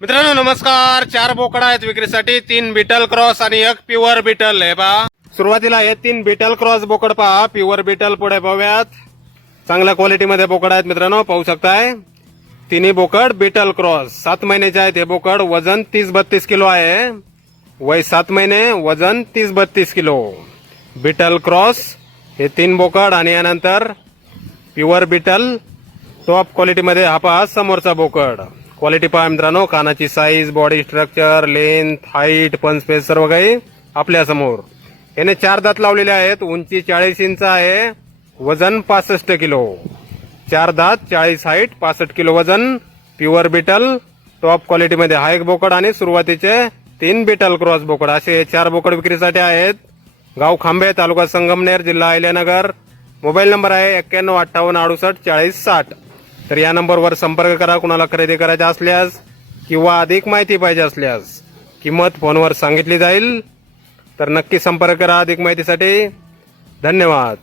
मित्रांनो नमस्कार. 4 बोकडा आहेत विक्रीसाठी. 3 बीटल क्रॉस आणि 1 प्युअर बीटल आहे पहा. सुरुवातीला हे 3 बीटल क्रॉस बोकड पहा. प्युअर बीटल पुढे पाहूयात. चांगल्या क्वालिटीमध्ये बोकड आहेत मित्रांनो, पाहू शकताय. तिन्ही बोकड बीटल क्रॉस 7 महिन्याचे आहेत. हे बोकड वजन 30-32 किलो आहे. वय 7 महिने, वजन 30-32 किलो. बीटल क्रॉस हे 3 बोकड आणि यानंतर प्युअर बीटल टॉप क्वालिटीमध्ये हा पहा समोरचा बोकड. क्वालिटी पहा मित्रांनो, कानाची size, body structure, length, height, पण स्पेस सर्व काही आपल्या समोर. याने 4 दात लावलेले आहेत. उंची 40 इंच आहे. वजन 65 किलो. 4 दात, 40 हाईट, 65 किलो वजन. प्युअर बीटल टॉप क्वालिटीमध्ये हा एक बोकड आणि सुरुवातीचे 3 बीटल क्रॉस बोकड असे 4 बोकड विक्रीसाठी आहेत. गाव खांबे, तालुका संगमनेर, जिल्हा अहिल्यानगर. मोबाईल नंबर आहे 9158684060. तर या नंबरवर संपर्क करा. कुणाला खरेदी करायचे असल्यास किंवा अधिक माहिती पाहिजे असल्यास किंमत फोनवर सांगितली जाईल. तर नक्की संपर्क करा अधिक माहितीसाठी. धन्यवाद.